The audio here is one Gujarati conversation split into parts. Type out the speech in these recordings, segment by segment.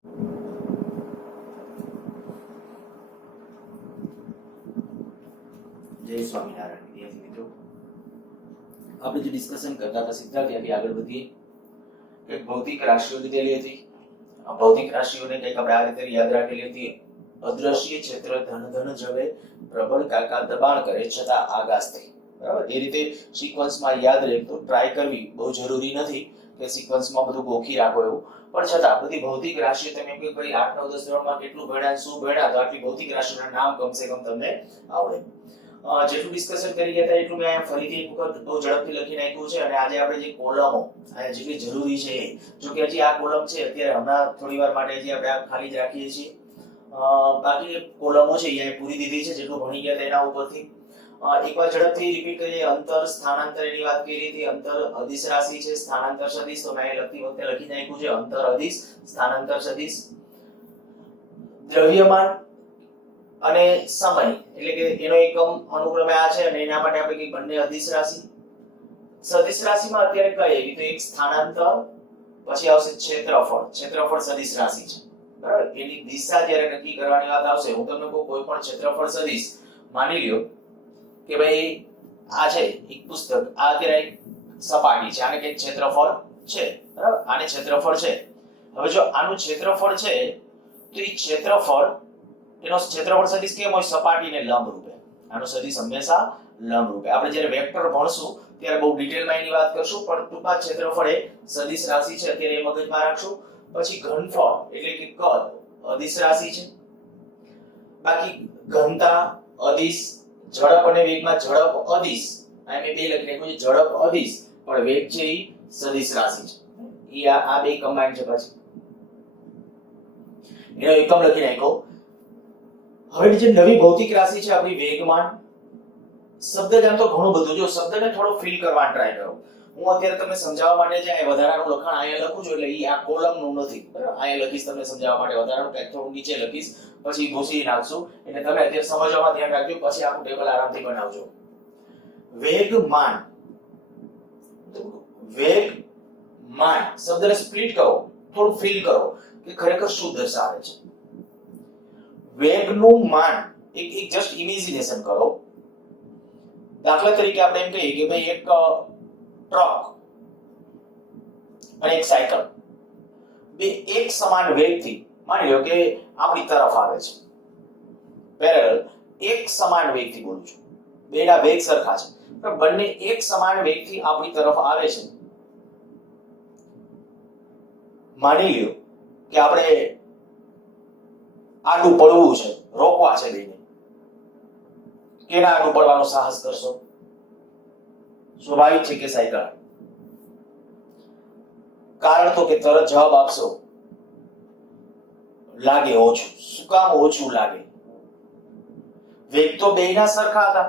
जय स्वामीनारायण विद्यार्थी मित्रों, આપણે જે ડિસ્કશન કરતા હતા સીધા ત્યાંથી આગળ વધીએ કે ભૌતિક રાશિઓ લીધેલી હતી. આ ભૌતિક રાશિઓને કંઈક આપણે આ રીતે યાદ રાખેલી હતી. અદ્રશ્ય ક્ષેત્ર ધન ધન જવે પ્રબળ કાકા દબાણ કરે છતાં આગાસ થઈ. બરાબર, એ રીતે સિક્વન્સમાં યાદ રહે તો ટ્રાય કરવી બહુ જરૂરી નથી કે સિક્વન્સમાં બધું ગોખી રાખો એવું, પણ છતાં બધી ભૌતિક રાશિઓ તમે કે ભાઈ 8 9 10 ધોરણમાં કેટલું ભણ્યા શું ભણ્યા તો આટલી ભૌતિક રાશિઓના નામ કમસે કમ તમને આવડે. જેટલું ડિસ્કશન કરી ગયા હતા એટલું મેં અહીંયા ફરીથી એક વખત બહુ ઝડપથી લખી નાખ્યું છે. અને આજે આપણે જે કોલમો આ જેટલી જરૂરી છે, જો કે હજી આ કોલમ છે અત્યારે હમણાં થોડી વાર માટે હજી આપણે આ ખાલી જ રાખીએ છીએ. બાકી કોલમો છે અહીંયા પૂરી દીધી છે જેટલું ભણી ગયા હતા એના ઉપરથી. એકવાર ઝડપથી રિપીટ કરીએ. અંતર સ્થાનાંતર એની વાત કરી હતી. અંતર અદિશ રાશિ છે, સ્થાનાંતર સદિશ તો મેં લખતી વખતે લખી નાખ્યું છે અંતર અદિશ સ્થાનાંતર સદિશ. દ્રવ્યમાન અને સમય એટલે કે એનો એકમ અનુક્રમે આ છે અને એના માટે આપણે કઈ બંને અદિશ રાશિ. સદિશ રાશિમાં અત્યારે કઈ એવી તો એક સ્થાનાંતર, પછી આવશે ક્ષેત્રફળ. ક્ષેત્રફળ સદિશ રાશિ છે, બરાબર. એની દિશા જ્યારે નક્કી કરવાની વાત આવશે, હું તમને કોઈ પણ ક્ષેત્રફળ સદિશ માની લ્યો કે ભાઈ આ છે એક પુસ્તક, આ અત્યારે એક સપાટી છે, આને કઈ ક્ષેત્રફળ છે, બરાબર. આને ક્ષેત્રફળ છે. હવે જો આનું ક્ષેત્રફળ છે તો એ ક્ષેત્રફળ એનો ક્ષેત્રફળ સદિશ કેમ હોય? સપાટીને લંબ રૂપે. આનો સદિશ હંમેશા લંબ રૂપે. આપણે જ્યારે વેક્ટર ભણશું ત્યારે બહુ ડિટેલમાં એની વાત કરશું, પણ ટૂંકમાં ક્ષેત્રફળ એ સદિશ રાશિ છે અત્યારે એ મગજમાં રાખશું. પછી ઘનફળ એટલે કે કદ અદિશ રાશિ છે. બાકી ઘનતા અદિશ, ઝડપ અને વેગમાં ઝડપ અદિશ, આ મેં બે લખી નાખ્યું છે ઝડપ અદિશ, પણ વેગ છે એ સદિશ રાશિ છે. એ આ બે કમ્બાઈન છે. પછી એનો એકમ લખી નાખ્યો. હવે જે નવી ભૌતિક રાશિ છે આપણી વેગમાન. શબ્દ જાણ તો ઘણું બધું, જો શબ્દને થોડો ફીલ કરવાનો ટ્રાય કરો. હું અત્યારે તમને સમજાવવા માટે જે વધારાનું લખાણ અહીંયા લખું છું એટલે એ આ કોલમનું નથી, બરાબર. અહીંયા લખીશ તમને સમજાવવા માટે વધારાનું, કંઈક થોડું નીચે લખીશ પછી ભૂસી નાખશું એટલે તમે અત્યારે સમજવામાં ધ્યાન રાખજો, પછી આખું ટેબલ આરામથી બનાવજો. વેગમાન, વેગમાન શબ્દને સ્પ્લિટ કરો, થોડું ફીલ કરો કે ખરેખર શું દર્શાવે છે. વેગનું માન એક જસ્ટ ઇમેજિનેશન કરો. દાખલા તરીકે આપણે એમ કહીએ કે ભાઈ એક ટ્રક અને એક સાયકલ બે એક સમાન વેગથી માની લો કે આપણી તરફ આવે છે. પેરેલલ એક સમાન વેગથી બોલું છું, બેના વેગ સરખા છે પણ બંને એક સમાન વેગથી આપણી તરફ આવે છે. માની લ્યો કે આપણે આડું પડવું છે, રોકવા છે બેને, કેના આડું પડવાનો સાહસ કરશો? સ્વાભાવિક છે કે સાયકલ. કારણ તો કે તરત જવાબ આપશો લાગે ઓછું. શું કામ ઓછું લાગે? વેગ તો બેયના સરખા હતા,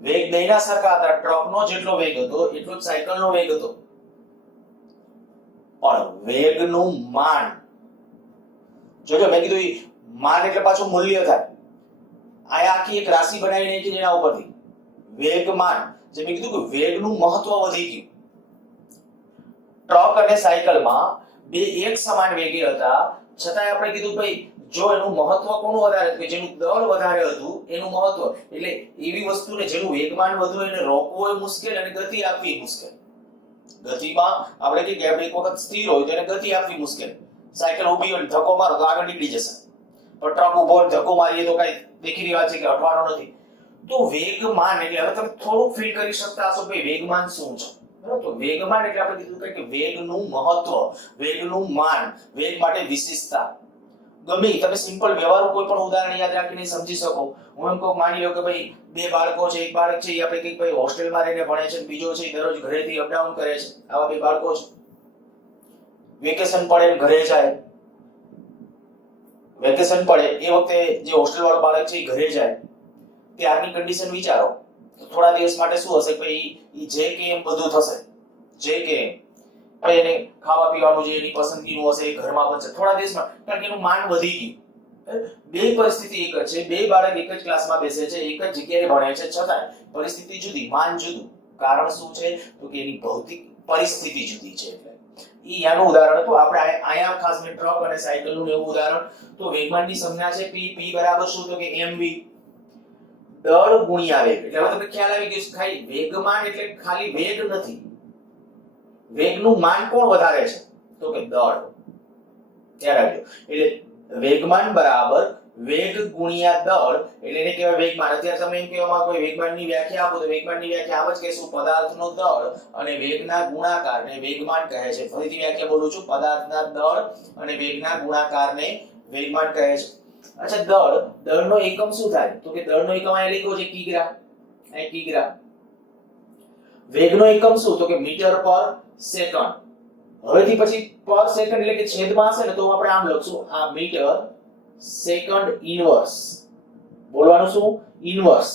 વેગ બેયના સરખા હતા. ટ્રકનો જેટલો વેગ હતો એટલો જ સાયકલનો વેગ હતો, પણ વેગનું માન જોજો. મેં કીધું માન એટલે પાછું મૂલ્ય થાય. આ આખી એક રાશિ બનાવી નાખી એના ઉપરથી વેગમાન. જે મેં કીધું કે વેગનું મહત્વ વધી ગયું. ટ્રક અને સાયકલમાં બે એક સમાન વેગે હતા, છતાંય આપણે કીધું ભાઈ જો એનું મહત્વ કોનું વધારે હતું, જેનું દળ વધારે હતું એનું મહત્વ. એટલે એવી વસ્તુને જેનું વેગમાન વધુ એને રોકવું એ મુશ્કેલ અને ગતિ આપવી મુશ્કેલ. ગતિમાં આપણે કે એક વખત સ્થિર હોય તો એને ગતિ આપવી મુશ્કેલ. સાયકલ ઊભી હોય ધક્કો મારો તો આગળ નીકળી જશે, પણ ટ્રક ઊભો હોય ધક્કો મારીએ તો કઈ દેખીની વાત છે કે અટવાનો નથી. તો વેગમાન એટલે હવે તમે થોડું ફીલ કરી શકતા હશો કે વેગમાન શું છે, બરાબર. તો વેગમાન એટલે આપણે કીધું કે વેગનું મહત્વ, વેગનું માન, વેગ માટે વિશેષતા. ગમે તમે સિમ્પલ વ્યવહારુ કોઈ પણ ઉદાહરણ યાદ રાખીને સમજી શકો. હું એમ કહું, માની લો કે ભાઈ બે બાળકો છે, એક બાળક છે એ આપણે કઈક ભાઈ હોસ્ટેલમાં રહીને ભણે છે, બીજો છે દરરોજ ઘરેથી અપડાઉન કરે છે. આવા બે બાળકો છે. વેકેશન પડે ઘરે જાય, વેકેશન પડે એ વખતે જે હોસ્ટેલ વાળો બાળક છે એ ઘરે જાય, ત્યારની કન્ડિશન વિચારો તો થોડા દિવસ માટે શું હશે? ભાઈ જે કે એમ બધું થશે, જે કે ભાઈ એને ખાવા પીવાનું જે એની પસંદગીનું હશે એ ઘરમાં બનશે થોડા દિવસમાં, કારણ કે એનું માન વધી ગયું. બે પરિસ્થિતિ એક જ છે, બે બાળક એક જ ક્લાસમાં બેસે છે, એક જ જગ્યાએ ભણે છે, છતાં પરિસ્થિતિ જુદી, માન જુદું. કારણ શું છે? તો કે એની ભૌતિક પરિસ્થિતિ જુદી છે. એટલે ઈ આનું ઉદાહરણ હતું. આપણે અહીંયા ખાસ મેં ટ્રક અને સાયકલનું એવું ઉદાહરણ. તો વેગમાનની સંજ્ઞા છે p. p બરાબર શું? તો કે mv દળ ગુણ્યા વેગ. એટલે હવે તમને ખ્યાલ આવી ગયો ખાલી વેગમાન એટલે ખાલી વેગ નથી, વેગનું માન કોણ વધારે છે? તો કે દળ. ખ્યાલ આવ્યો? એટલે વેગમાન બરાબર વેગ ગુણ્યા દળ, એટલે એને કહેવાય વેગમાન. અત્યારે તમે એમ કહેવામાં કોઈ વેગમાનની વ્યાખ્યા આપો તો વેગમાનની વ્યાખ્યા આવ જ કહેશું, પદાર્થનો દળ અને વેગના ગુણાકારને વેગમાન કહે છે. ફરીથી વ્યાખ્યા બોલું છું, પદાર્થના દળ અને વેગના ગુણાકારને વેગમાન કહે છે. અચ્છા, દળનો એકમ શું થાય? તો કે દળનો એકમ અહીંયા લખ્યો છે કિગ્રા, અહીં કિગ્રા. વેગનો એકમ શું? તો કે મીટર પર સેકન્ડ. હવેથી પછી પર સેકન્ડ એટલે કે છેદમાં હશે ને તો આપણે આમ લખશું, આ મીટર સેકન્ડ ઇનવર્સ. બોલવાનું શું? ઇનવર્સ.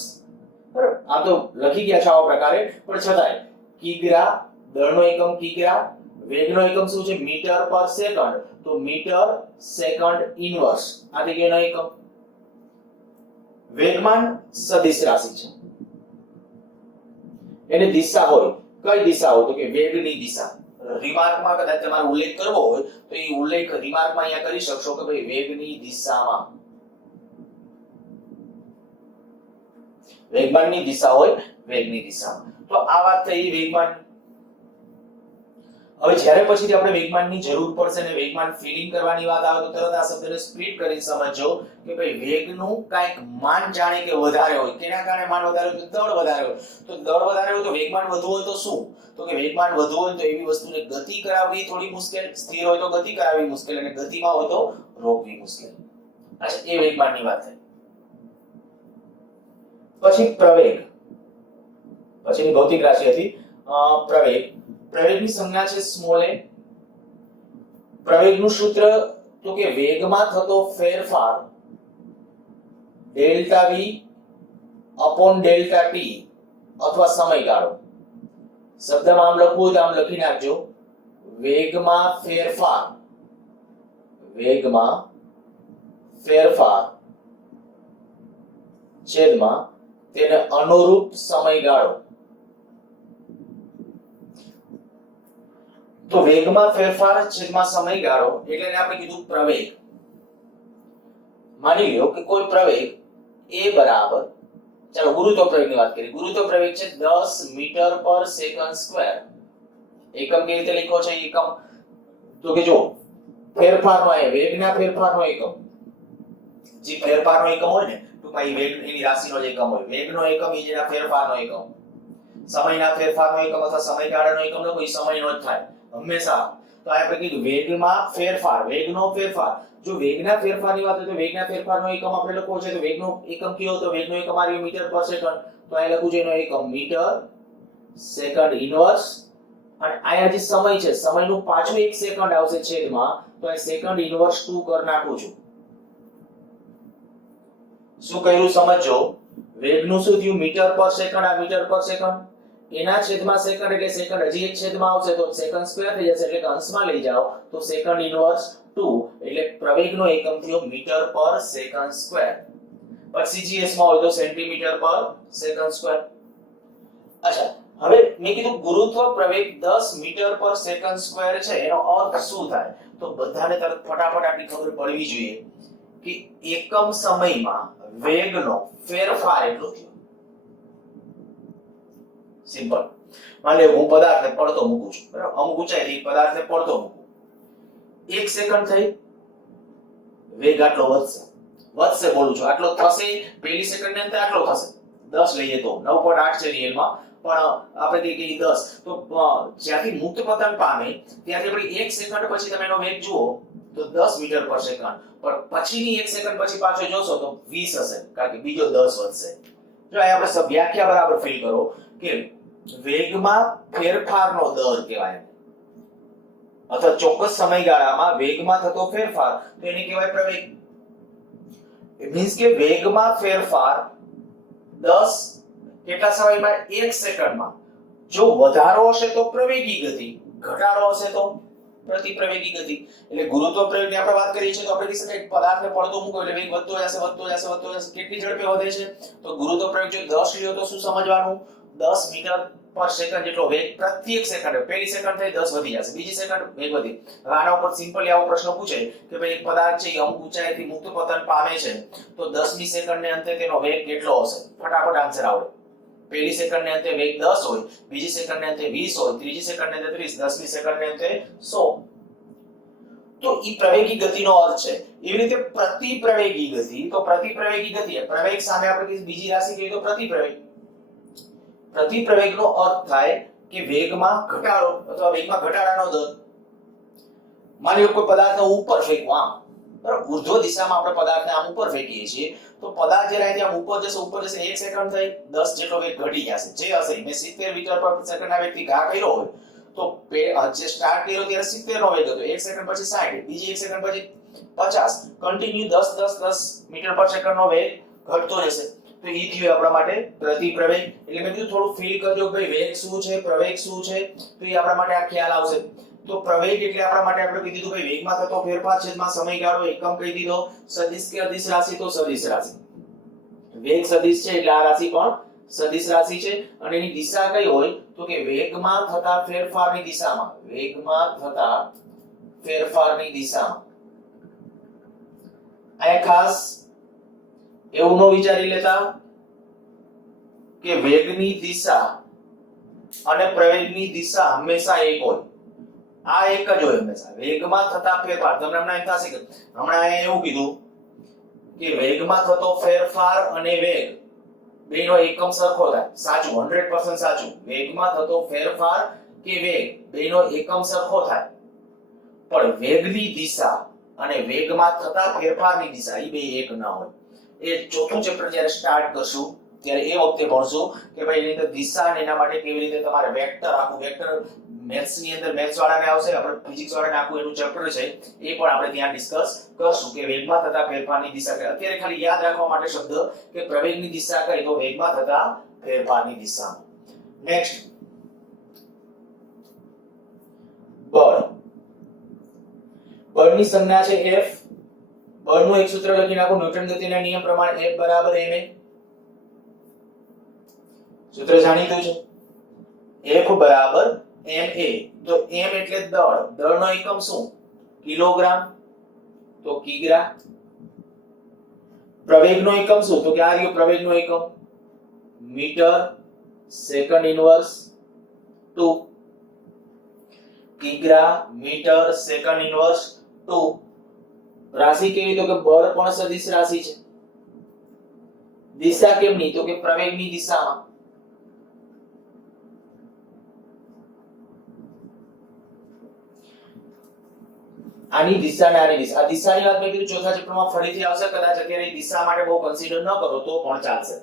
બરાબર? આ તો લખી ગયા છે આવા પ્રકારે, પણ છતાંય કિગ્રા, દળનો એકમ કિગ્રા, વેગનો એકમ શું છે? મીટર પર સેકન્ડ. તો મીટર સેકન્ડ ઇનવર્સ આ થઈ ગયો એનો એકમ. વેગમાન સદિશ રાશિ છે, એની દિશા હોય. કઈ દિશા હોય? તો કે વેગની દિશા. રિમાર્કમાં કદાચ તમારે ઉલ્લેખ કરવો હોય તો એ ઉલ્લેખ રિમાર્કમાં અહીંયા કરી શકશો કે ભાઈ વેગની દિશામાં. વેગમાનની દિશા હોય વેગની દિશામાં. તો આ વાત થઈ વેગમાન. હવે જ્યારે પછીથી આપણે વેગમાનની જરૂર પડશે ને વેગમાન ફીલિંગ કરવાની વાત આવે તો તરત આ શબ્દને સ્પ્લિટ કરીને સમજજો કે ભાઈ વેગનું કાંઈક માન જાણે કે વધારે હોય. કેના કારણે માન વધારે હોય? તો દળ વધારે હોય. તો દળ વધારે હોય તો વેગમાન વધુ હોય તો શું? તો કે વેગમાન વધુ હોય તો એવી વસ્તુને ગતિ કરાવવી થોડી મુશ્કેલ, સ્થિર હોય તો ગતિ કરાવવી મુશ્કેલ અને ગતિમાં હોય તો રોકવી મુશ્કેલ. અચ્છા, એ વેગમાનની વાત થઈ. પછી પ્રવેગ. પછીની ભૌતિક રાશિ હતી પ્રવેગ. પ્રવેગની સંજ્ઞા છે સ્મોલ a. પ્રવેગનું સૂત્ર તો કે વેગમાં થતો ફેરફાર delta v upon delta t અથવા સમયગાળો. શબ્દમાં આમ લખવું તો આમ લખી નાખજો, વેગમાં ફેરફાર છેદમાં તેને અનુરૂપ સમયગાળો. તો વેગમાં ફેરફાર છેદમાં સમયગાળો એટલે આપણે કીધું પ્રવેગ. માની લો કે કોઈ પ્રવેગ a બરાબર, ચાલો ગુરુત્વ પ્રવેગની વાત કરીએ. ગુરુત્વ પ્રવેગ છે 10 મીટર પર સેકન્ડ સ્ક્વેર. એકમ કેવી રીતે લખ્યો છે એકમ? તો કે જો ફેરફારનો એ વેગના ફેરફારનો એકમ, જે ફેરફારનો એકમ હોય ને ટૂંકમાં એ વેગ એની રાશિનો જ એકમ હોય. વેગનો એકમ એ જેના ફેરફારનો એકમ. સમયના ફેરફારનો એકમ અથવા સમયગાળાનો એકમ લખો એ સમયનો જ થાય હંમેશા. તો આપણે કીધું વેગમાં ફેરફાર, વેગનો ફેરફાર. જો વેગના ફેરફારની વાત હોય તો વેગના ફેરફારનો એકમ આપણે લખવો છે તો વેગનો એકમ કયો? તો વેગનો એકમ આ મીટર પર સેકન્ડ. તો અહીં લખવું છે એનો એકમ મીટર સેકન્ડ ઇનવર્સ. અને અહીંયા જે સમય છે, સમયનું પાછું 1 સેકન્ડ આવશે છેદમાં, તો અહીં સેકન્ડ ઇનવર્સ 2 કર નાખું છું. શું કર્યું સમજો? વેગનું શું થયું? મીટર પર સેકન્ડ. આ મીટર પર સેકન્ડ એના છેદમાં સેકન્ડ એટલે સેકન્ડ હજી એક છેદમાં આવશે તો સેકન્ડ સ્ક્વેર થઈ જશે એટલે કે અંશમાં લઈ જાઓ તો સેકન્ડ ઇનવર્સ 2 એટલે પ્રવેગનો એકમ થયો મીટર પર સેકન્ડ સ્ક્વેર. પછી સીજીએસ માં હોય તો સેન્ટીમીટર પર સેકન્ડ સ્ક્વેર. અચ્છા, હવે મેં કીધું ગુરુત્વ પ્રવેગ 10 મીટર પર સેકન્ડ સ્ક્વેર છે, એનો અર્થ શું થાય? તો બધાને તરત ફટાફટ આટલી ખબર પડવી જોઈએ કે એકમ સમયમાં વેગનો ફેરફાર એટલો થયો. સિમ્પલ. માની લો હું પદાર્થને પડતો મૂકું છું, બરાબર? અમુક ઊંચાઈથી પદાર્થને પડતો મૂકું, 1 સેકન્ડ થઈ, વેગ આટલો વધશે બોલું છું, આટલો થશે. પહેલી સેકન્ડની અંદર આટલો થશે, 10 લઈએ તો 9.8 છે રિયલમાં, પણ આપણે કહીએ 10. તો જ્યાંથી મુક્ત પતન પામે ત્યાંથી આપણે 1 સેકન્ડ પછી તમે એનો વેગ જુઓ તો 10 મીટર પર સેકન્ડ, પણ પછીની 1 સેકન્ડ પછી પાછો જોશો તો 20 હશે, કારણ કે બીજો 10 વધશે. જો અહીં આપણે વ્યાખ્યા બરાબર ફીલ કરો કે વેગમાં ફેરફારનો દર કહેવાય, અથવા ચોક્કસ સમયગાળામાં વેગમાં થતો ફેરફાર તો એને કહેવાય પ્રવેગ. ઇટ મીન્સ કે વેગમાં ફેરફાર 10 કેટલા સમયમાં? 1 સેકન્ડમાં. જો વધારો હશે તો પ્રવેગી ગતિ, ઘટાડો હશે તો પ્રતિપ્રવેગી ગતિ. એટલે ગુરુત્વ પ્રવેગની આપણે વાત કરીએ છીએ તો આપણે કહી શકાય કે પદાર્થને પડતો મૂકો એટલે વેગ વધતો જશે. કેટલી ઝડપે વધે છે? તો ગુરુત્વ પ્રવેગ જો 10 લ્યો તો શું સમજવાનું? 10 મીટર પર સેકન્ડ જેટલો વેગ પ્રત્યેક સેકન્ડે, પહેલી સેકન્ડ થઈ 10 વધી જશે, બીજી સેકન્ડ વેગ વધી. હવે આના ઉપર સિમ્પલી આવો પ્રશ્ન પૂછે કે ભાઈ એક પદાર્થ છે એ અમુક ઊંચાઈથી મુક્ત પતન પામે છે તો 10મી સેકન્ડને અંતે તેનો વેગ કેટલો હશે? ફટાફટ આન્સર આવડે. પહેલી સેકન્ડને અંતે વેગ 10 હોય, બીજી સેકન્ડને અંતે 20 હોય, ત્રીજી સેકન્ડને અંતે 30, 10મી સેકન્ડને અંતે 100. તો ઈ પ્રવેગી ગતિનો અર્થ છે. એવી રીતે પ્રતિપ્રવેગી ગતિ, તો પ્રતિપ્રવેગી ગતિ પ્રવેગ સામે આપણે બીજી રાશિ કહીએ તો પ્રતિપ્રવેગ. પ્રતિપ્રવેગનો અર્થ થાય કે વેગમાં ઘટાડો અથવા વેગમાં ઘટાડાનો દર. માની લો કોઈ પદાર્થને ઉપર ફેંકવો, આમ બરાબર, ઉર્ધ્વ દિશામાં આપણે પદાર્થને આમ ઉપર ફેંકીએ છીએ તો પદાર્થ જે અહીંથી આમ ઉપર જશે 1 સેકન્ડ થઈ 10 જેટલો વેગ ઘટી જશે. જે હશે મેં 70 મીટર પર સેકન્ડના વેગથી ઘા કર્યો હોય તો જે સ્ટાર્ટ કર્યો ત્યારે 70 નો વેગ હતો, 1 સેકન્ડ પછી 60, બીજી 1 સેકન્ડ પછી 50, કન્ટિન્યુ 10 મીટર પર સેકન્ડનો વેગ ઘટતો રહેશે. તો ઈ થયું આપણા માટે પ્રતિપ્રવેગ. એટલે મેં કીધું થોડું ફીલ કરજો ભાઈ વેગ શું છે, પ્રવેગ શું છે, તો એ આપણા માટે આ ખ્યાલ આવશે. તો પ્રવેગ એટલે આપણા માટે આપણે કહી દીધું ભાઈ વેગમાં થતો ફેરફાર, છેદમાં સમયગાળો, એકમ કહી દીધો. સદિશ કે અદિશ રાશિ તો સદિશ રાશિ. વેગ સદિશ છે એટલે આ રાશિ પણ સદિશ રાશિ છે. અને એની દિશા કઈ હોય તો કે વેગમાં થતા ફેરફારની દિશામાં, વેગમાં થતા ફેરફારની દિશામાં. આ ખાસ એવું ન વિચારી લેતા કે વેગની દિશા અને પ્રવેગની દિશા હંમેશા એક હોય. આ એક જ હોય હંમેશા. વેગમાં થતા ફેરફાર, તમને હમણાં એમ થશે કે હમણાં એવું કીધું કે વેગમાં થતો ફેરફાર અને વેગ બેનો એકમ સરખો થાય. સાચું, 100% સાચું. વેગમાં થતો ફેરફાર કે વેગ બેનો એકમ સરખો થાય, પણ વેગની દિશા અને વેગમાં થતા ફેરફારની દિશા એ બે એક ના હોય. એ ચોથું ચેપ્ટર જ્યારે સ્ટાર્ટ કરશું ત્યારે એ વખતે ભણશું કે ભાઈ એની અંદર દિશા અને એના માટે કેવી રીતે તમારે વેક્ટર, આખું વેક્ટર મેથ્સ ની અંદર મેથ્સ વાળાને આવશે, આપણે ફિઝિક્સ વાળાને આખું એનું ચેપ્ટર છે એ પણ આપણે ત્યાં ડિસ્કસ કરશું કે વેગમાં થતા ફેરફારની દિશા કઈ. અત્યારે ખાલી યાદ રાખવા માટે શબ્દ કે પ્રવેગની દિશા કઈ, તો વેગમાં થતા ફેરફારની દિશા. નેક્સ્ટ, બળ. બળની સંજ્ઞા છે F. બળનું એક સૂત્ર લખી નાખો ન્યૂટન ગતિના નિયમ પ્રમાણે F બરાબર ma. સૂત્ર જાણીતું છે, F બરાબર ma. તો m એટલે દળ, દળનો એકમ શું? કિલોગ્રામ, તો કિગ્રા. પ્રવેગનો એકમ શું? તો કે આ રહ્યો પ્રવેગનો એકમ, મીટર સેકન્ડ ઇન્વર્સ 2. કિગ્રા મીટર સેકન્ડ ઇન્વર્સ 2. રાશિ કેવી? તો કે બળ પણ સદિશ રાશિ છે. દિશા કેમની? તો કે પ્રવેગની દિશામાં. આની દિશા ને આની દિશા. આ દિશાની વાત મેં કીધું ચોથા ચેપ્ટરમાં ફરીથી આવશે, કદાચ અત્યારે દિશા માટે બહુ કન્સિડર ન કરો તો પણ ચાલશે.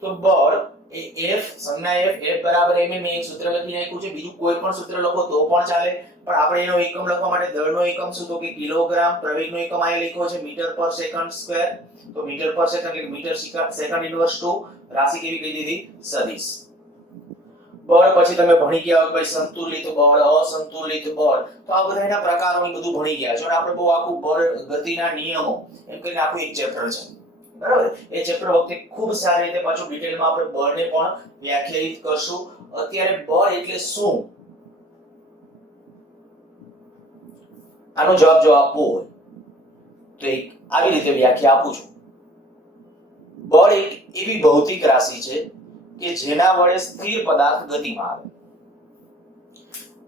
તો બળ એ F, સંજ્ઞા F બરાબર ma. મેં એક સૂત્ર લખી નાખ્યું છે, બીજું કોઈ પણ સૂત્ર લખો તો પણ ચાલે, પણ આપણે એનો એકમ લખવા માટે દળનો એકમ શું? તો કે કિલોગ્રામ. પ્રવેગનો એકમ આ લખ્યો છે મીટર પર સેકન્ડ સ્ક્વેર, તો મીટર પર સેકન્ડ એટલે મીટર સેકન્ડ ઇન્વર્સ 2. રાશિ કેવી કહી દીધી? સદિશ. બળ પછી તમે ભણી ગયા ભાઈ સંતુલિત બળ, અસંતુલિત બળ, તો આ બધા એના પ્રકારો બધું ભણી ગયા છો. અને આપણે બહુ આખું બળ ગતિના નિયમો એમ કરીને આખું એક ચેપ્ટર છે, બરાબર. એ ચેપ્ટર વખતે ખૂબ સારી રીતે પાછું ડિટેલમાં આપણે બળને પણ વ્યાખ્યાયિત કરશું. અત્યારે બળ એટલે શું આનો જવાબ જો આપવો હોય તો એક આવી રીતે વ્યાખ્યા આપું છું. બળ એક એવી ભૌતિક રાશિ છે કે જેના વડે સ્થિર પદાર્થ ગતિમાં આવે.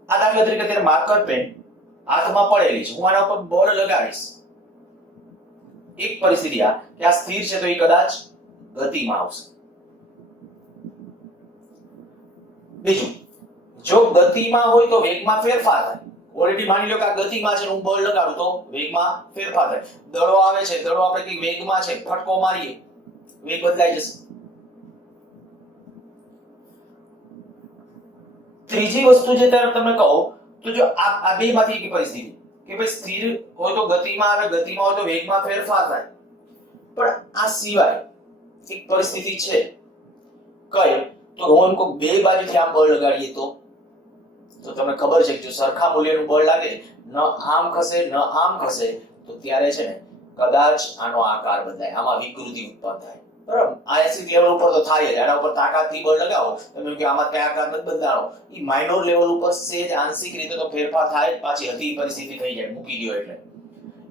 આ દાખલા તરીકે અત્યારે માર્કર પેન હાથમાં પડેલી છે, હું આના ઉપર બળ લગાવીશ, એક પરિસ્થિતિ આ કે આ સ્થિર છે તો એ કદાચ ગતિમાં આવશે. બીજું, જો ગતિમાં હોય તો વેગમાં ફેરફાર થાય. ઓલરેડી માની લો કે આ ગતિમાં છે, હું બળ લગાડું તો વેગમાં ફેરફાર થાય. દડો આવે છે, દડો આપણે કઈ વેગમાં છે, ફટકો મારીએ, વેગ બદલાઈ જશે. ત્રીજી વસ્તુ જે તમને કહું તો જો આ બે માંથી એક પરિસ્થિતિ કે ભાઈ સ્થિર હોય તો ગતિમાં અને ગતિમાં હોય તો વેગમાં ફેરફાર થાય, પણ આ સિવાય એક પરિસ્થિતિ છે કઈ? તો હું એમ કહું બે બાજુથી આમ બળ લગાડીએ તો તમને ખબર છે કે જો સરખા મૂલ્યનું બળ લાગે, ન આમ ખસે ન આમ ખસે, તો ત્યારે છે ને કદાચ આનો આકાર બદલાય, આમાં વિકૃતિ ઉત્પન્ન થાય. બરાબર આંશિક લેવલ ઉપર તો થાય જ, આના ઉપર તાકાતથી બળ લગાવો તમે કે આમાં કયા આકાર નથી બદલાણો, એ માઇનોર લેવલ ઉપર સેજ આંશિક રીતે તો ફેરફાર થાય, પાછી હતી પરિસ્થિતિ થઈ જાય મૂકી દો એટલે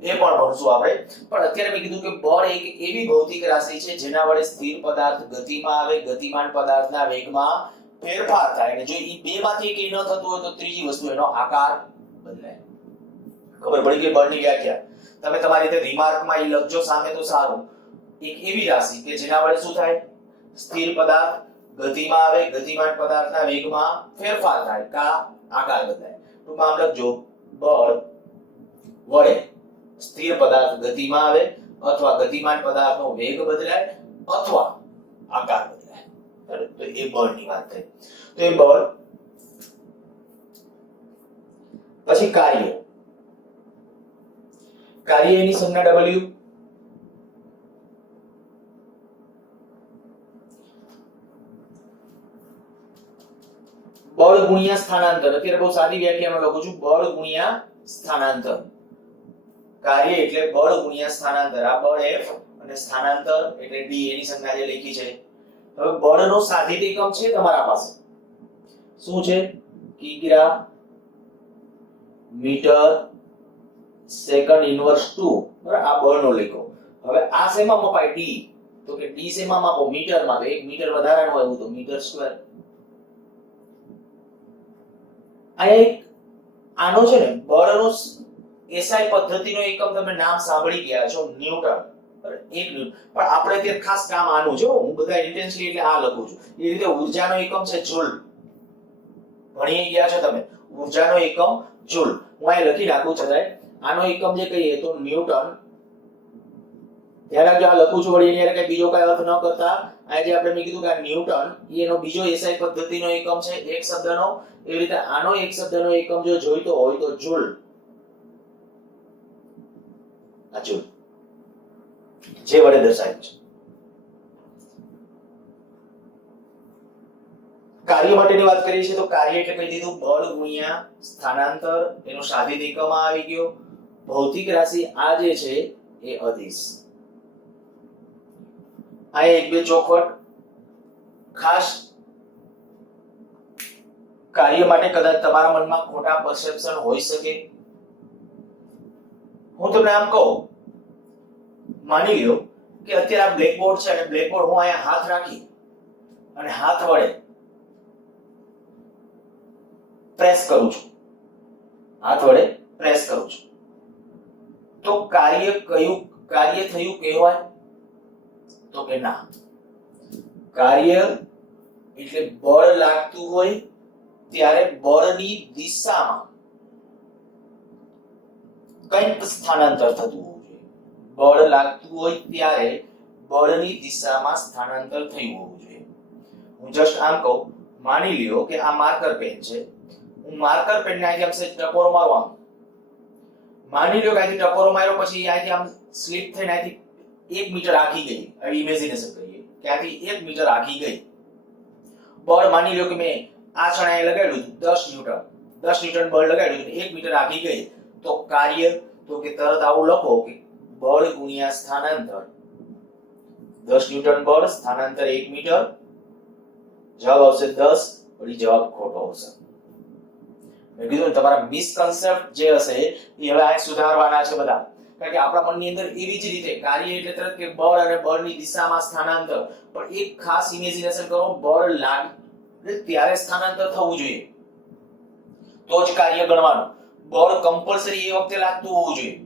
એ પણ ભણશું આપણે. પણ અત્યારે મેં કીધું કે બળ એક એવી ભૌતિક રાશિ છે જેના વડે સ્થિર પદાર્થ ગતિમાં આવે, ગતિમાન પદાર્થના વેગમાં ફેરફાર થાય, અને જો એ બે માંથી એક ન થતું હોય તો ત્રીજી વસ્તુ એનો આકાર બદલાય. ખબર પડી ગઈ બળની વ્યાખ્યા. તમે તમારી રીતે રિમાર્કમાં એ લખજો સામે તો સારું. એક એવી રાશિ કે જેના વડે શું થાય, સ્થિર પદાર્થ ગતિમાં આવે, ગતિમાન પદાર્થના વેગમાં ફેરફાર થાય, કા આકાર બદલાય. ટૂંકમાં આમ લખજો, બળ વડે સ્થિર પદાર્થ ગતિમાં આવે અથવા ગતિમાન પદાર્થનો વેગ બદલાય અથવા આકાર બદલાય. તો એ બળની વાત થઈ. તો એ બળ. પછી કાર્ય. કાર્ય એની સંજ્ઞા W. બળ ગુણ્યા સ્થાનાંતર. અત્યારે બહુ સાદી વ્યાખ્યામાં લખું છું, બળ ગુણ્યા સ્થાનાંતર. કાર્ય એટલે બળ ગુણ્યા સ્થાનાંતર. આ બળ F અને સ્થાનાંતર એટલે D, એની સંજ્ઞા જે લખી છે. હવે બળનો સાધિત એકમ છે તમારા પાસે, શું છે? કિગ્રા મીટર સેકન્ડ ઇન્વર્સ 2. બરાબર, આ બળનો લખો. હવે આ શેમાં મપાય? D. તો કે D શેમાં માપો? મીટરમાં. તો 1 મીટર વધારાનું આવ્યું તો મીટર સ્ક્વેર. આનો છે ને બળનો એસઆઈ પદ્ધતિનો એકમ તમે નામ સાંભળી ગયા છો, ન્યૂટન. બરાબર, 1 ન્યૂટન. પણ આપણે અત્યારે ખાસ કામ આનું છે, હું બધા ઇન્ટેન્સલી એટલે આ લખું છું. એ રીતે ઊર્જાનો એકમ છે જૂલ. ભણી ગયા છો તમે, ઊર્જાનો એકમ જૂલ. હું અહીં લખી નાખું છતાંય આનો એકમ જે કહીએ તો ન્યૂટન. ત્યારે જો આ લખું છું વળી એની કઈ બીજો કઈ અર્થ ન કરતા, આજે આપણે મેં કીધું કે આ ન્યૂટન એનો બીજો એસઆઈ પદ્ધતિનો એકમ છે એક શબ્દનો. એવી રીતે આનો એક શબ્દનો એકમ જો જોઈતો હોય તો જૂલ. આ જૂલ જે વડે દર્શાવ્યું છે. કાર્ય માટેની વાત કરીએ છીએ તો કાર્ય એટલે કહી દીધું બળ ગુણ્યા સ્થાનાંતર, એનો સાધિત એકમ આવી ગયો. ભૌતિક રાશિ આ જે છે એ અદિશ. આ એક બે ચોખવટ ખાસ કાર્ય માટે કદાચ તમારા મનમાં ખોટા પરસેપ્શન હોઈ શકે. હું તમને આમ કહું, માની લ્યો કે અત્યારે આ બ્લેકબોર્ડ છે અને બ્લેકબોર્ડ હું અહીંયા હાથ રાખી અને હાથ વડે પ્રેસ કરું છું, હાથ વડે પ્રેસ કરું છું, તો કાર્ય કયું કાર્ય થયું કહેવાય? તો કે ના. કાર્ય એટલે બળ લાગતું હોય ત્યારે બળની દિશામાં કંઈક સ્થાનાંતર થતું હોવું જોઈએ. બળ લાગતું હોય ત્યારે બળની દિશામાં સ્થાનાંતર થયું હોવું જોઈએ. હું જસ્ટ આમ કહું, માની લ્યો કે આ માર્કર પેન છે, હું માર્કર પેન ને અહીંથી આમ ટકોરો મારું આમ, માની લ્યો કે અહીંથી ટકોરો માર્યો પછી અહીંથી આમ સ્લીપ થઈને અહીંથી 1 મીટર આખી ગઈ. હવે ઇમેજિનેશન કરીએ કે આથી 1 મીટર આખી ગઈ. બળ માની લ્યો કે મેં આ ક્ષણે લગાડ્યું 10 ન્યૂટન બળ લગાડ્યું 1 મીટર આખી ગઈ. તો કાર્ય તો કે તરત આવું લખો કે બળ ગુણ્યા સ્થાનાંતર. 10 ન્યૂટન બળ સ્થાનાંતર 1 મીટર. જવાબ આવશે 10. વળી જવાબ ખોટો આવશે. મેં કીધું તમારા મિસકન્સેપ્ટ જે હશે એ હવે આ સુધારવાના છે બધા. કારણ કે આપણા મનની અંદર એવી જ રીતે કાર્ય એટલે તરત કે બળ અને બળની દિશામાં સ્થાનાંતર. પણ એક ખાસ ઇમેજિનેશન કરો, બળ લાગે ત્યારે સ્થાનાંતર થવું જોઈએ તો જ કાર્ય ગણવાનું. બળ કમ્પલસરી એ વખતે લાગતું હોવું જોઈએ.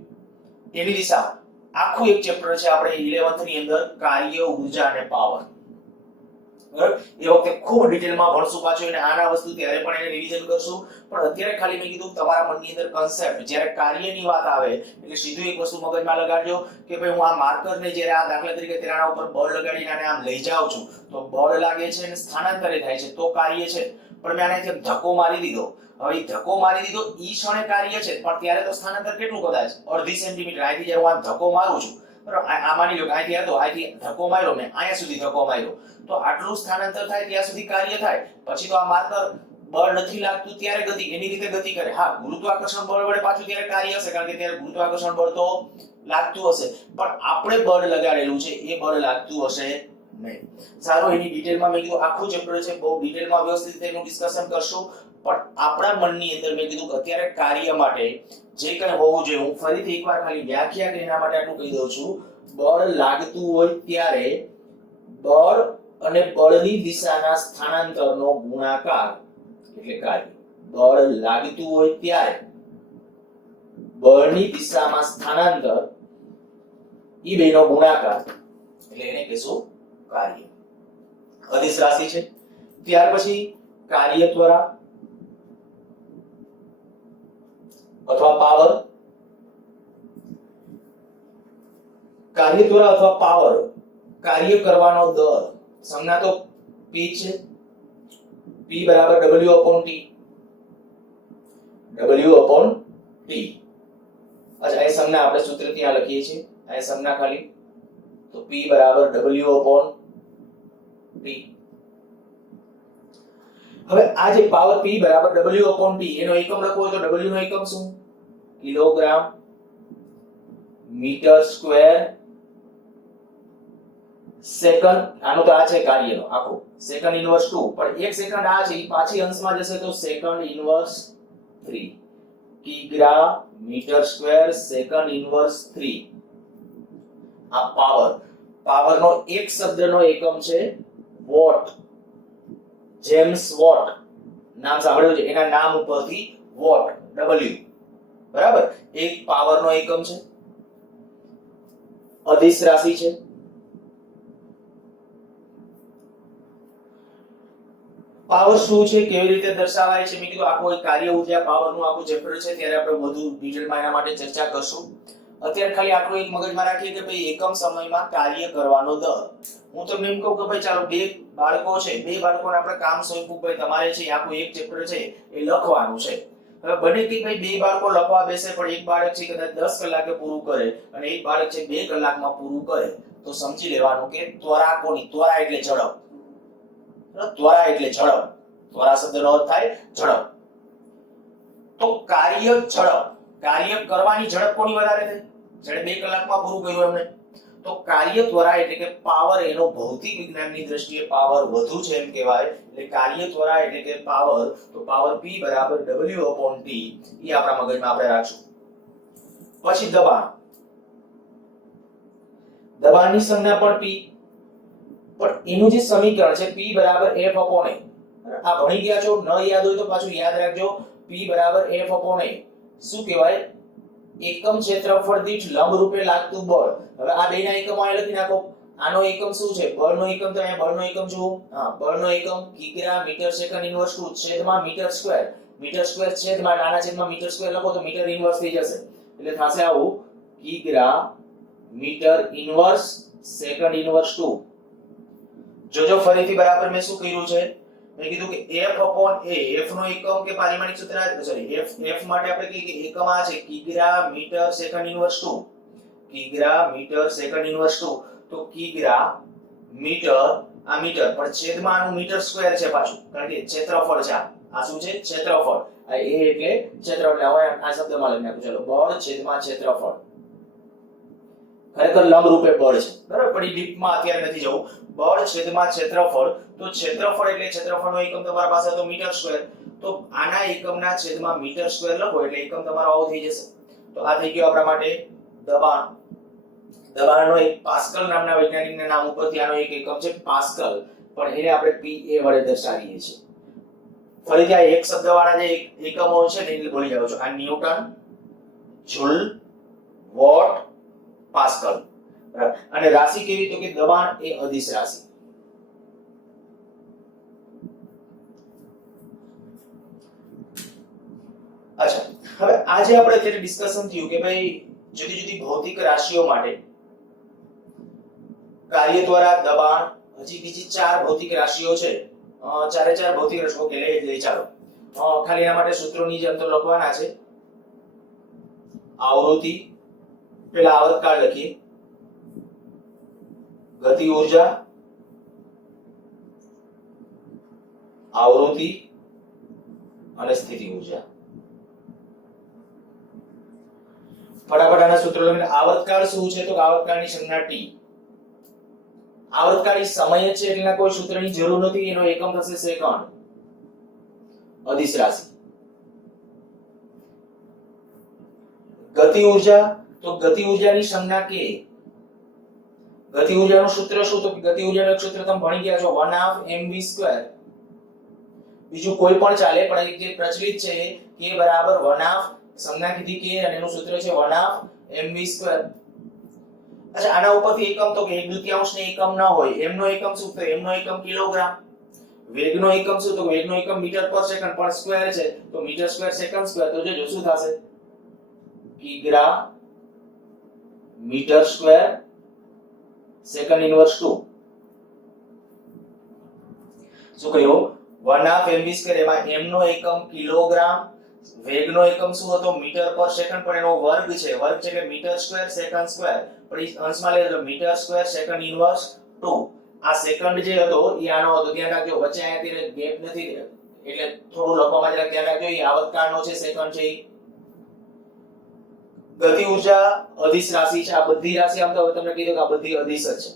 એની દિશા આખું એક ચેપ્ટર છે આપણે 11th ની અંદર, કાર્ય, ઊર્જા અને પાવર. બરાબર, એ વખતે ખૂબ ડિટેલમાં ભણશું પાછું અને આના વસ્તુ ત્યારે પણ એને રિવિઝન કરશું. પણ અત્યારે ખાલી મેં કીધું તમારા મનની અંદર કન્સેપ્ટ જ્યારે કાર્યની વાત આવે એટલે સીધું એક વસ્તુ મગજમાં લગાડજો કે ભાઈ હું આ માર્કરને જ્યારે આ દાખલા તરીકે તેના ઉપર બળ લગાડીને આને આમ લઈ જાઉં છું તો બળ લાગે છે અને સ્થાનાંતરે થાય છે તો કાર્ય છે. પણ મેં આને જેમ ધક્કો મારી દીધો, હવે ધક્કો મારી દીધો ઈ ક્ષણે કાર્ય છે, પણ ત્યારે તો સ્થાનાંતર કેટલું કદાચ અડધી સેન્ટીમીટર. અહીંથી જ્યારે હું આ ધક્કો મારું છું, બરાબર, આ માની લો કે અહીંથી હતો, અહીંથી ધક્કો માર્યો મેં, અહીંયા સુધી ધક્કો માર્યો, તો આટલું સ્થાનાંતર થાય ત્યાં સુધી કાર્ય થાય. પછી તો આ માર્કર બળ નથી લાગતું ત્યારે ગતિ એની રીતે ગતિ કરે. હા, ગુરુત્વાકર્ષણ બળ વડે પાછું ત્યારે કાર્ય હશે કારણ કે ત્યારે ગુરુત્વાકર્ષણ બળ તો લાગતું હશે, પણ આપણે બળ લગાડેલું છે એ બળ લાગતું હશે નહીં. સારું, એની ડિટેલમાં મેં કીધું આખું ચેપ્ટર છે, બહુ ડિટેલમાં વ્યવસ્થિત રીતે એનું ડિસ્કશન કરશું, પણ આપણા મનની અંદર મેં કીધું કે અત્યારે કાર્ય માટે જે કંઈ હોવું જોઈએ, હું ફરીથી એકવાર ખાલી વ્યાખ્યા કે એના માટે આટલું કહી દઉં છું. બળ લાગતું હોય ત્યારે બળ અને બળની દિશાના સ્થાનાંતરનો ગુણાકાર એટલે કાર્ય. બળ લાગતું હોય ત્યારે બળની દિશામાં સ્થાનાંતર ઈ બેનો ગુણાકાર એટલે એને કહેશું કાર્ય. અદિશ રાશિ છે. ત્યાર પછી કાર્ય ત્વરા અથવા પાવર. કાર્ય ત્વરા અથવા પાવર, કાર્ય કરવાનો દર. સંજ્ઞા તો p છે, p બરાબર w/t. w/t. અચ્છા, એ સંજ્ઞા આપણે સૂત્ર ત્યાં લખીએ છીએ, આ સંજ્ઞા ખાલી, તો p બરાબર w/t. હવે આ જે પાવર p બરાબર w/t એનો એકમ લખવો હોય તો w નો એકમ શું? Kilogram metre square second. આનો તો આ છે કાર્યનો આખો, સેકન્ડ ઇન્વર્સ 2, પણ 1 સેકન્ડ આ છે, પાછી અંશમાં જશે તો સેકન્ડ ઇન્વર્સ 3. કિગ્રા મીટર સ્ક્વેર સેકન્ડ ઇન્વર્સ 3. આ પાવર. પાવરનો એક શબ્દનો એકમ છે વોટ. જેમ્સ વોટ નામ સાંભળ્યું છે, એના નામ ઉપરથી વોટ, W, બરાબર, એક પાવરનો એકમ છે. અદિશ રાશિ છે. પાવર શું છે, કેવી રીતે દર્શાવાય છે, મેં કીધું આખું એક કાર્ય ઉર્જા પાવરનું આખું ચેપ્ટર છે, ત્યારે આપણે વધુ ડિટેલમાં એના માટે ચર્ચા કરશું. અત્યારે ખાલી આટલું એક મગજમાં રાખીએ કે ભાઈ એકમ સમયમાં કાર્ય કરવાનો દર. હું તમને એમ કહું કે ભાઈ ચાલો બે બાળકો છે, બે બાળકોને આપણે કામ સોંપ્યું, ભાઈ તમારે છે આખું એક ચેપ્ટર છે એ લખવાનું છે. હવે બને કે ભાઈ બે બાળકો લખવા બેસે, પણ એક બાળક છે કદાચ 10 કલાકે પૂરું કરે અને એક બાળક છે 2 કલાકમાં પૂરું કરે, તો સમજી લેવાનું કે ત્વરા કોની? ત્વરા એટલે ઝડપ. ત્વરા એટલે ઝડપ. ત્વરા શબ્દનો અર્થ થાય ઝડપ. તો કાર્ય ઝડપ, કાર્ય કરવાની ઝડપ કોની વધારે થઈ? જેણે 2 કલાકમાં પૂરું કર્યું એમને. તો કાર્ય ત્વરા એટલે કે પાવર, એનો ભૌતિક વિજ્ઞાનની દ્રષ્ટિએ પાવર વધુ છે એમ કહેવાય. એટલે કાર્ય ત્વરા એટલે કે પાવર, તો પાવર p બરાબર w/t, એ આપણા મગજમાં આપણે રાખશું. પછી દબાણ. દબાણની સંજ્ઞા પણ p, પણ એનું જે સમીકરણ છે p બરાબર f/a. આ ભણી ગયા છો, ન યાદ હોય તો પાછું યાદ રાખજો. p બરાબર f/a શું કહેવાય? એકમ ક્ષેત્રફળ દીઠ લંબ રૂપે લાગતું બળ. હવે આ બેના એકમો અહીં લખી નાખો. આનો એકમ શું છે? બળનો એકમ, તો અહીંયા બળનો એકમ જુઓ. હા, બળનો એકમ કિગ્રા મીટર સેકન્ડ ઇન્વર્સ 2 છેદમાં મીટર સ્ક્વેર. મીટર સ્ક્વેર છેદમાં નાના છેદમાં મીટર સ્ક્વેર લખો તો મીટર ઇન્વર્સ થઈ જશે. એટલે થશે આવું કિગ્રા મીટર ઇન્વર્સ સેકન્ડ ઇન્વર્સ 2. જોજો ફરીથી બરાબર મેં શું કર્યું છે, મેં કીધું કે f/a, f નો એકમ કે પારિમાણિક સૂત્ર, સોરી, f માટે આપણે કહીએ કે એકમ આ છે કિગ્રા મીટર સેકન્ડ ઇન્વર્સ 2. કિગ્રા મીટર સેકન્ડ ઇન્વર્સ 2. તો કિગ્રા મીટર, આ મીટર પણ છેદમાં આનું મીટર સ્ક્વેર છે પાછું, કારણ કે ક્ષેત્રફળ છે. આ શું છે? ક્ષેત્રફળ. આ a એટલે ક્ષેત્ર, એટલે હવે આ શબ્દમાં લખી નાખું. ચલો, બળ છેદમાં ક્ષેત્રફળ. ખરેખર લંબ રૂપે બળ છે, બરાબર, પણ ડીપમાં અત્યારે નથી જવું. બળ છેદમાં ક્ષેત્રફળ. તો ક્ષેત્રફળ એટલે ક્ષેત્રફળનો એકમ તમારા પાસે તો મીટર સ્ક્વેર. તો આના એકમના છેદમાં મીટર સ્ક્વેર લખો એટલે એકમ તમારો આવો થઈ જશે. તો આ થઈ ગયો આપણા માટે દબાણ. દબાણનો એક પાસ્કલ નામના વૈજ્ઞાનિકના નામ ઉપરથી આનો એક એકમ છે પાસ્કલ, પણ એને આપણે PA વડે દર્શાવીએ છીએ. ફરીથી આ એક શબ્દવાળા જે એકમો છે ને એટલે ભૂલી જાવ છો. આ ન્યૂટન, જૂલ, વોટ, પાસ્કલ. અને રાશિ કેવી? તો કે દબાણ એ અદિશ રાશિ. અચ્છા, હવે આજે આપણે અત્યારે ડિસ્કશન થયું કે ભાઈ જુદી જુદી ભૌતિક રાશિઓ માટે કાર્ય દ્વારા દબાણ, હજી બીજી 4 ભૌતિક રાશિઓ છે. ચારે 4 ભૌતિક રાશિઓ કે લઈ ચાલો. ખાલી એના માટે સૂત્રોની જેમ તો લખવાના છે. આવૃત્તિ, પેલા આવર્તકાળ લખીએ, ગતિ ઊર્જા, આવૃત્તિ અને સ્થિતિ ઊર્જા. ફટાફટ આના સૂત્રો લખીને આવર્તકાળ શું છે? તો આવર્તકાળની સંજ્ઞા T. આવર્તકાળ સમય છે એટલે કોઈ સૂત્રની જરૂર નથી, એનો એકમ થશે સેકન્ડ. અદિશ રાશિ. ગતિ ઊર્જા, તો ગતિ ઊર્જાની સંજ્ઞા કે. ગતિ ઊર્જાનું સૂત્ર શું? તો ગતિ ઊર્જાનું એક સૂત્ર તમે ભણી ગયા છો 1/2 mv². બીજું કોઈ પણ ચાલે, પણ જે પ્રચલિત છે કે બરાબર 1/2 સંજ્ઞા કીધી કે અને એનું સૂત્ર છે 1/2 mv². અચ્છા, આના ઉપરથી એકમ તો કે 1/2 ને એકમ ન હોય, એમનો એકમ શું? તો એમનો એકમ કિલોગ્રામ. વેગનો એકમ શું? તો વેગનો એકમ મીટર પર સેકન્ડ, પણ સ્ક્વેર છે તો મીટર સ્ક્વેર સેકન્ડ સ્ક્વેર. તો જો શું થશે? કિગ્રા મીટર સ્ક્વેર સેકન્ડ ઇન્વર્સ 2. શું કહ્યું? 1/2 mv². એમાં m નો એકમ કિલોગ્રામ, વેગનો એકમ શું હતો? મીટર પર સેકન્ડ, પણ એનો વર્ગ છે. વર્ગ છે એટલે મીટર સ્ક્વેર સેકન્ડ સ્ક્વેર, પણ ઈ અંશમાં લઈએ તો મીટર સ્ક્વેર સેકન્ડ ઇન્વર્સ 2. આ સેકન્ડ જે હતો ઈ આનો હતો. ધ્યાન રાખજો, વચ્ચે અહીંયા ગેપ નથી એટલે થોડું લખવામાં જરા ધ્યાન રાખજો. ઈ આવર્તકાળનો છે, સેકન્ડ છે. ગતિ ઊર્જા અદિશ રાશિ છે. આ બધી રાશિ આમ તો તમને કીધું કે આ બધી અદિશ જ છે.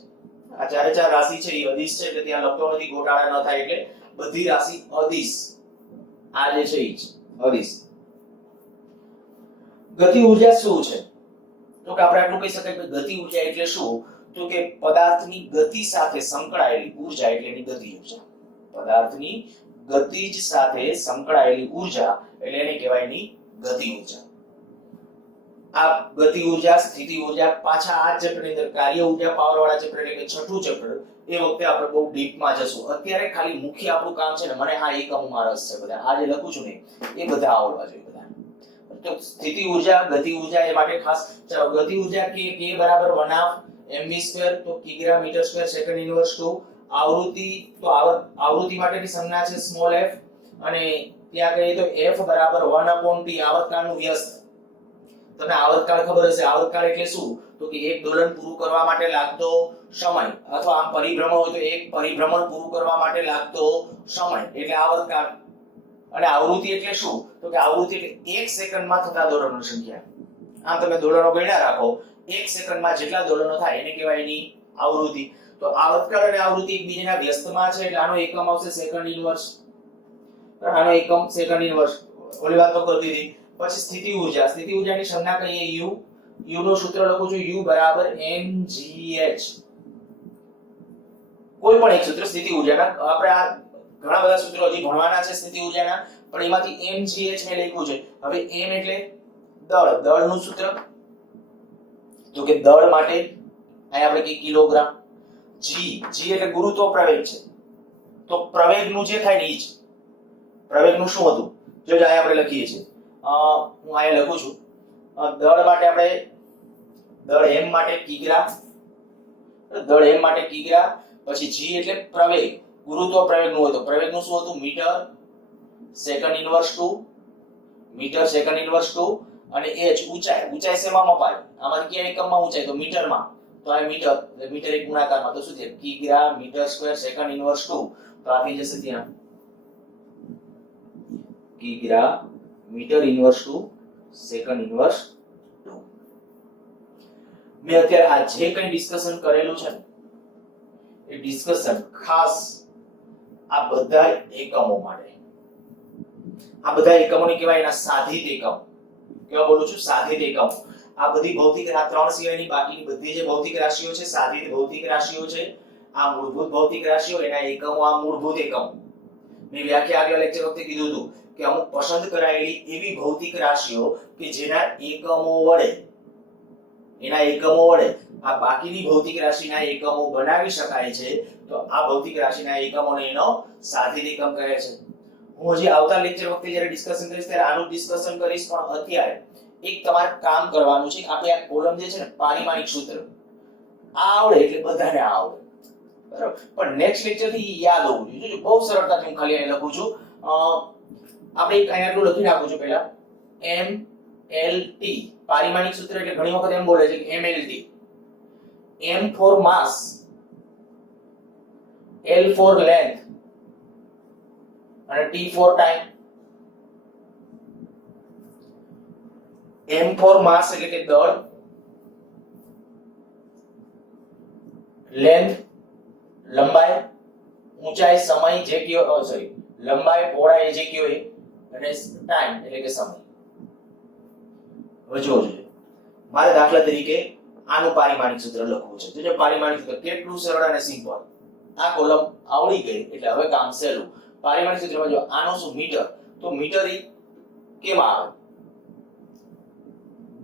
આ ચારે ચાર રાશિ છે ઈ અદિશ છે, એટલે ત્યાં લખતો નથી, ગોટાળા ન થાય એટલે. બધી રાશિ અદિશ. આ જે છે ઈ અદિશ. ગતિ ઊર્જા શું છે? તો કે આપણે આટલું કહી શકાય કે ગતિ ઊર્જા એટલે શું? તો કે પદાર્થની ગતિ સાથે સંકળાયેલી ઊર્જા એટલે એની ગતિ ઊર્જા. પદાર્થની ગતિજ સાથે સંકળાયેલી ઊર્જા એટલે એને કહેવાય એની ગતિ ઊર્જા. આ ગતિ ઊર્જા, સ્થિતિ ઊર્જા પાછા આ ચેપ્ટરની અંદર કાર્ય ઊર્જા પાવર વાળા ચેપ્ટર એટલે કે છઠ્ઠું ચેપ્ટર, એ વખતે આપણે બહુ ડીપમાં જશું. અત્યારે ખાલી મુખ્ય આપણું કામ છે ને, મને આ એકમોમાં રસ છે. બધા આ જે લખું છું ને એ બધા આવડવા જોઈએ બધા. તો સ્થિતિ ઊર્જા, ગતિ ઊર્જા એ માટે ખાસ ચાલો ગતિ ઊર્જા કે બરાબર 1/2 mv², તો કિગ્રા મીટર સ્ક્વેર સેકન્ડ ઇન્વર્સ 2. આવૃત્તિ, તો આવૃત્તિ માટેની સંજ્ઞા છે સ્મોલ f, અને ત્યાં કહીએ તો f બરાબર 1/t આવર્તકાળનું વ્યસ્ત. તમને આવર્તકાળ ખબર હશે. આવર્તકાળ એટલે શું? તો કે એક દોલન પૂરું કરવા માટે લાગતો સમય, અથવા આમ પરિભ્રમણ હોય તો એક પરિભ્રમણ પૂરું કરવા માટે લાગતો સમય એટલે આવર્તકાળ. અને આવૃત્તિ એટલે શું? તો કે આવૃત્તિ એટલે 1 સેકન્ડમાં થતા દોલનોની સંખ્યા. આમ તમે દોલનો ગણ્યા રાખો, 1 સેકન્ડમાં જેટલા દોલનો થાય એને કહેવાય એની આવૃત્તિ. તો આવર્તકાળ અને આવૃત્તિ એકબીજાના વ્યસ્તમાં છે એટલે આનો એકમ આવશે સેકન્ડ ઇન્વર્સ. આનો એકમ સેકન્ડ ઇન્વર્સ. ઓલી વાત તો કરતી હતી. પછી સ્થિતિ ઊર્જા. સ્થિતિ ઊર્જાની સંજ્ઞા કહીએ u. u નું સૂત્ર લખું છું u બરાબર mgh. કોઈ પણ એક સૂત્ર સ્થિતિ ઊર્જાના, આપણે આ ઘણા બધા સૂત્રો હજી ભણવાના છે સ્થિતિ ઊર્જાના, પણ એમાંથી mgh મેં લખ્યું છે. હવે m એટલે દળ. દળનું સૂત્ર તો કે દળ માટે અહીં આપણે કે કિલોગ્રામ. g એટલે ગુરુત્વ પ્રવેગ છે. તો પ્રવેગનું જે થાય ને ઈ જ પ્રવેગનું શું હતું જો અહીં આપણે લખીએ છીએ. હું અહીંયા લખું છું દળ માટે આપણે દળ m માટે કિગ્રા, દળ m માટે કિગ્રા. પછી g એટલે પ્રવેગ, ગુરુત્વ પ્રવેગનું હોય તો પ્રવેગનું શું હતું? Metre second inverse 2. Metre second inverse 2. અને h ઊંચાઈ. ઊંચાઈ શેમાં મપાય? આમાંથી કયા એકમમાં ઊંચાઈ? તો મીટરમાં. તો આ મીટર એટલે મીટર એક ગુણાકારમાં. તો શું છે? કિગ્રા મીટર સ્ક્વેર સેકન્ડ ઇન્વર્સ 2. તો આ થઈ જશે ત્યાં કિગ્રા મીટર ઇન્વર્સ 2 સેકન્ડ ઇન્વર્સ 2. મેં અત્યારે આ જે કંઈ ડિસ્કશન કરેલું છે એ ડિસ્કશન ખાસ આ બધા એકમો માટે. આ બધા એકમોને કહેવાય એના સાધિત એકમ. કેવા બોલું છું? સાધિત એકમ. આ બધી ભૌતિક, આ ત્રણ સિવાયની બાકીની બધી જે ભૌતિક રાશિઓ છે સાધિત ભૌતિક રાશિઓ છે. આ મૂળભૂત ભૌતિક રાશિઓ, એના એકમો આ મૂળભૂત એકમ. મેં વ્યાખ્યા આગલા લેક્ચર વખતે કીધું હતું કે અમુક પસંદ કરાયેલી એવી ભૌતિક રાશિઓ કે જેના એકમો વડે આ બાકીની ભૌતિક રાશિના એકમો બનાવી શકાય છે. તો આ ભૌતિક રાશિના એકમોને એનો સાધિત એકમ કહે છે. હું હજી આવતા લેક્ચર વખતે જ્યારે ડિસ્કશન કરીશ ત્યારે આનું ડિસ્કશન કરીશ, પણ અત્યારે એક તમારે કામ કરવાનું છે. આપણે આ કોલમ જે છે ને પારિમાણિક સૂત્ર આવડે એટલે બધાને આવડે, બરાબર? પણ નેક્સ્ટ લેક્ચર થી યાદ હોવું જોઈએ. બહુ સરળતાથી હું ખાલી અહીં લખું છું. આપણે એક અહીંયા આટલું લખી નાખું છું પહેલા MLT. પારિમાણિક સૂત્ર એટલે ઘણી વખત એમ બોલે છે કે MLT. M for mass, L for length અને T for time. M for mass એટલે કે દળ, length લંબાઈ, ઊંચાઈ, સમય જે કયો સોરી લંબાઈ, પહોળાઈ જે કયો એ અને ટાઈમ એટલે કે સમય. હવે જોજો મારે દાખલા તરીકે આનું પારિમાણિક સૂત્ર લખવું છે. તો જે પારિમાણિક સૂત્ર કેટલું સરળ અને સિમ્પલ. આ કોલમ આવડી ગઈ એટલે હવે કામ સહેલું. પારિમાણિક સૂત્રમાં જો આનો શું મીટર, તો મીટર ઈ કેમાં આવે?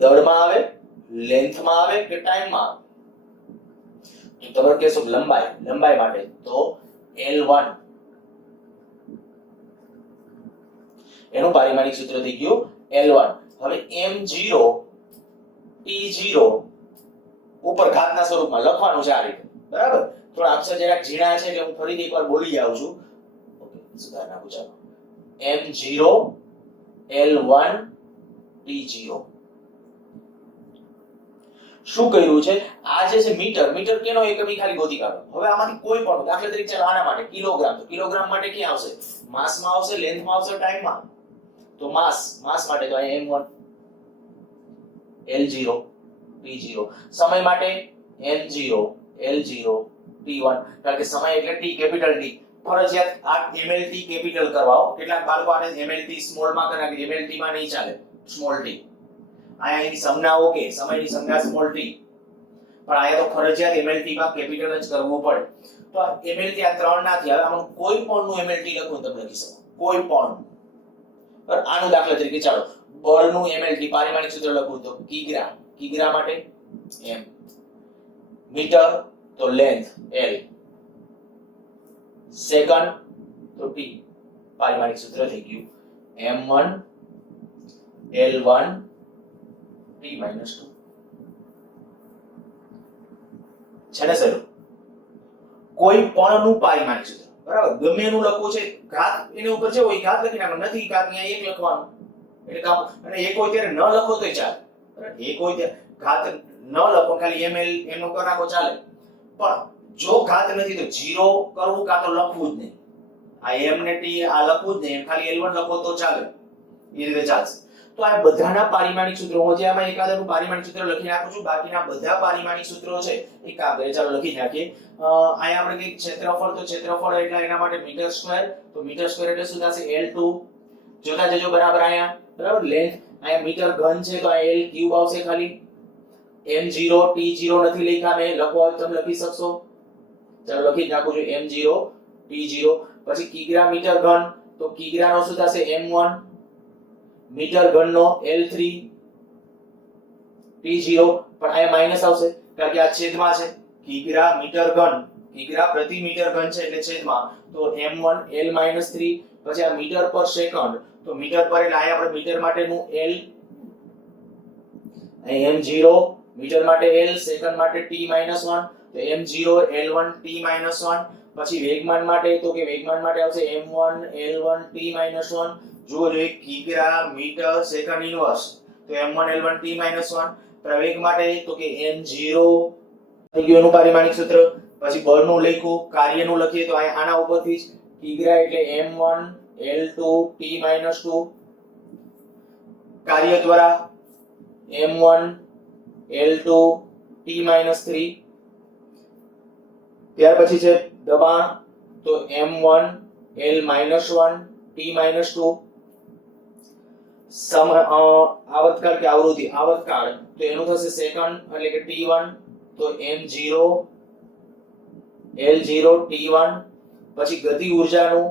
દળમાં આવે, લેન્થમાં આવે કે ટાઈમમાં આવે? તો તમે કહેશો લંબાઈ, લંબાઈ માટે તો L1 એનું પારિમાણિક સૂત્ર થઈ ગયું L1. હવે m0 t0 ઉપર ઘાતના સ્વરૂપમાં લખવાનું છે આ રીતે, બરાબર? થોડા અક્ષર જરાક ઝીણા છે એટલે હું ફરીથી એકવાર બોલી જાઉં છું. ઓકે, સુધાર નાખું ચાલો. m0 L1 t0 શું કર્યું છે? આ જે છે મીટર, મીટર કેનો એકમ ઈ ખાલી ગોતી કાઢો. હવે આમાંથી કોઈ પણ દાખલા તરીકે ચાલો આના માટે કિલોગ્રામ, તો કિલોગ્રામ માટે ક્યાં આવશે? માસમાં આવશે, લેન્થમાં આવશે, ટાઈમમાં? તો માસ, માસ માટે તો અહીંયા m1 L0 t0. સમય માટે m0 L0 t1. કારણ કે સમય એટલે t, કેપિટલ T. ફરજિયાત આ mlt કેપિટલ કરવાઓ. કેટલાક બાળકો આને mlt સ્મોલ માં કરે, mlt માં નહીં ચાલે, સ્મોલ t. આની સંજ્ઞા ઓકે, સમયની સંજ્ઞા સ્મોલ t, પણ આયા તો ફરજિયાત mlt માં કેપિટલ જ કરવું પડે. તો આ mlt આ ત્રણ નાથી હવે આમાં કોઈ પણ નું mlt લખવું તમે લખી શકો, કોઈ પણ. પર આનું દાખલા તરીકે ચાલો બળનું mlt પારિમાણિક સૂત્ર લખવું તો કિગ્રા, કિગ્રા માટે m, મીટર તો લેન્થ l, સેકન્ડ તો t. પારિમાણિક સૂત્ર થઈ ગયું m1 L1 t-2. છે ને સર? કોઈ પણ નું પારિમાણિક સૂત્ર, બરાબર? ગમે એનું લખવું છે, ઘાત એની ઉપર છે હોય ઘાત લખી નાખો, નથી ઘાત અહીંયા એક લખવાનું એટલે કામ. અને એક હોય ત્યારે ન લખો તોય ચાલે, બરાબર? એક હોય ત્યારે ઘાત ન લખો, ખાલી ml એનો કરી નાખો ચાલે. પણ જો ઘાત નથી તો 0 કરવું કાં તો લખવું જ નહીં. આ m ને t આ લખવું જ નહીં, ખાલી L1 લખો તો ચાલે, એ રીતે ચાલશે. તો આ બધાના પારિમાણિક સૂત્રો હું જે આમાં એકાદનું પારિમાણિક સૂત્ર લખી નાખું છું, બાકીના બધા પારિમાણિક સૂત્રો છે એ કાગળે ચાલો લખી નાખીએ. અહીંયા આપણે કઈ ક્ષેત્રફળ, તો ક્ષેત્રફળ એટલે એના માટે મીટર સ્ક્વેર, તો મીટર સ્ક્વેર એટલે શું થશે? L2. જોતા જજો બરાબર અહીંયા, બરાબર? લેન્થ અહીંયા મીટર ઘન છે તો આ L ક્યુબ આવશે ખાલી. m0 t0 નથી લખ્યા મેં, લખવા હોય તમે લખી શકશો. ચાલો લખી જ નાખું છું m0 t0. પછી કિગ્રા મીટર ઘન, તો કિગ્રાનો શું થશે? m1 metre ઘનનો L3 t0. પણ અહીંયા માઈનસ આવશે કારણ કે આ છેદમાં છે. કિગ્રા મીટર ઘન, કિગ્રા પ્રતિ મીટર ઘન છે એટલે છેદમાં, તો m1 L-3. પછી આ મીટર પર સેકન્ડ, તો મીટર પર એટલે અહીંયા આપણે મીટર માટેનું L, અહીં m0 મીટર માટે L, સેકન્ડ માટે t-1, તો m0 L1 t-1. પછી વેગમાન માટે, તો કે વેગમાન માટે આવશે m1 L1 t-1. જુઓ જો કિગ્રા મીટર સેકન્ડ ઇન્વર્સ, તો m1 L1 t-1. પ્રવેગ માટે તો કે m0 થઈ ગયું એનું પારિમાણિક સૂત્ર. પછી બળનું લખ્યું, કાર્યનું લખીએ તો આના ઉપરથી જ કિગ્રા એટલે m1 L2 t-2. કાર્ય દ્વારા m1 L2 t-3. ત્યાર પછી છે દબાણ, તો m1 L-1 t-2. આવર્તકાળ કે આવૃત્તિ, આવર્તકાળ તો એનું થશે સેકન્ડ એટલે કે t1, તો m0 L0 t1. પછી ગતિ ઊર્જાનું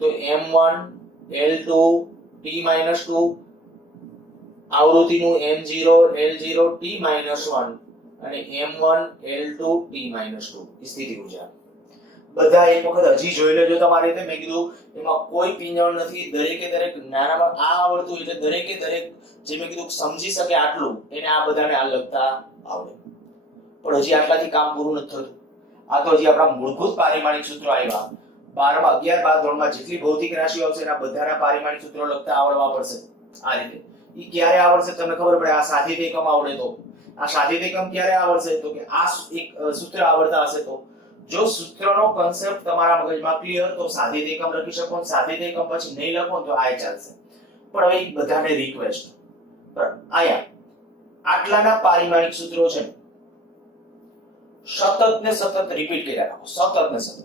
તો m1 L2 t-2. આવૃત્તિનું m0 L0 t-1 અને m1 L2 t-2. સ્થિતિ ઊર્જા બધા એક વખત હજી જોઈ લેજો તમારે. મેં કીધું એમાં કોઈ પિંજણ નથી, દરેકે દરેક નાનામાં આ આવડતું એટલે દરેકે દરેક જે મેં કીધું સમજી શકે આટલું એને આ બધાને આ લખતા આવડે. પણ હજી આટલાથી કામ પૂરું નથી થતું. આ તો હજી આપણા મૂળભૂત પારિમાણિક સૂત્રો આવ્યા. 12માં 11 બાદ ધોરણમાં જેટલી ભૌતિક રાશિઓ આવશે એના બધાના પારિમાણિક સૂત્રો લખતા આવડવા પડશે. આ રીતે ઈ ક્યારે આવડશે તમને ખબર પડે? આ સાધિત એકમ આવડે તો. આ સાધિત એકમ ક્યારે આવડશે? તો કે આ એક સૂત્ર આવડતા હશે તો. જો સૂત્રનો કન્સેપ્ટ તમારા મગજમાં ક્લિયર તો સાધિત એકમ લખી શકો. સાધિત એકમ પછી નહીં લખો તો આ ચાલશે. પણ હવે બધાને રિક્વેસ્ટ, આયા આટલાના પારિમાણિક સૂત્રો છે, સતત ને સતત રિપીટ કર્યા રાખો, સતત ને સતત,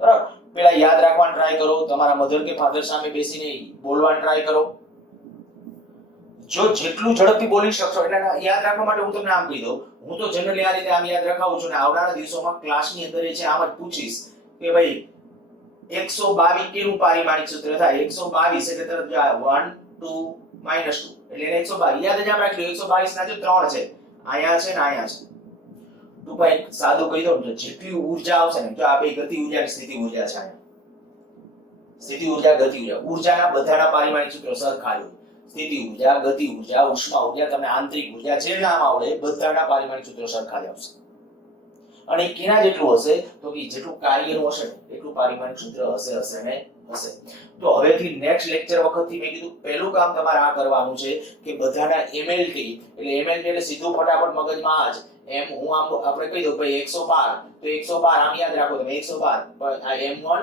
બરાબર. પેલા યાદ રાખવાનું ટ્રાય કરો, તમારા મધર કે ફાધર સામે બેસીને બોલવાનું ટ્રાય કરો. જો જેટલું ઝડપથી બોલી શકશો, એટલે યાદ રાખવા માટે હું તમને આમ કહી દઉં, હું તો જનરલી આ રીતે આમ યાદ રખાવું છું ને આવનારા દિવસોમાં ક્લાસની અંદર એ છે આમ જ પૂછીશ કે ભાઈ 122 કેનું પારિમાણિક સૂત્ર થાય? 122 એટલે તરત 1 2 -2 એટલે એને 122 યાદ જ આમ રાખી લો. 122 ના જો 3 છે, અહીંયા છે ને અહીંયા છે. ટૂંકમાં એક સાદું કહી દઉં તો જેટલી ઊર્જા આવશે ને, જો આ બે ગતિ ઊર્જા અને સ્થિતિ ઊર્જા છે, અહીંયા સ્થિતિ ઊર્જા ગતિ ઊર્જા, ઊર્જાના બધાના પારિમાણિક સૂત્રો સરખા હોય. સ્થિતિ ઊર્જા, ગતિ ઊર્જા, ઉષ્મા ઊર્જા, તમને આંતરિક ઊર્જા જે નામ આવડે બધાના પારિમાણિક સૂત્રો સરખા જ આવશે. અને કેના જેટલું હશે? તો કે જેટલું કાર્યનું હશે એટલું પારિમાણિક સૂત્ર હશે ને હશે. તો હવેથી નેક્સ્ટ લેક્ચર વખતથી મેં કીધું પહેલું કામ તમારે આ કરવાનું છે કે બધાના MLT એટલે સીધું ફટાફટ મગજમાં જ એમ હું આમ આપણે કહી દઉં ભાઈ 112 તો 112 આમ યાદ રાખો તમે 112 આ M1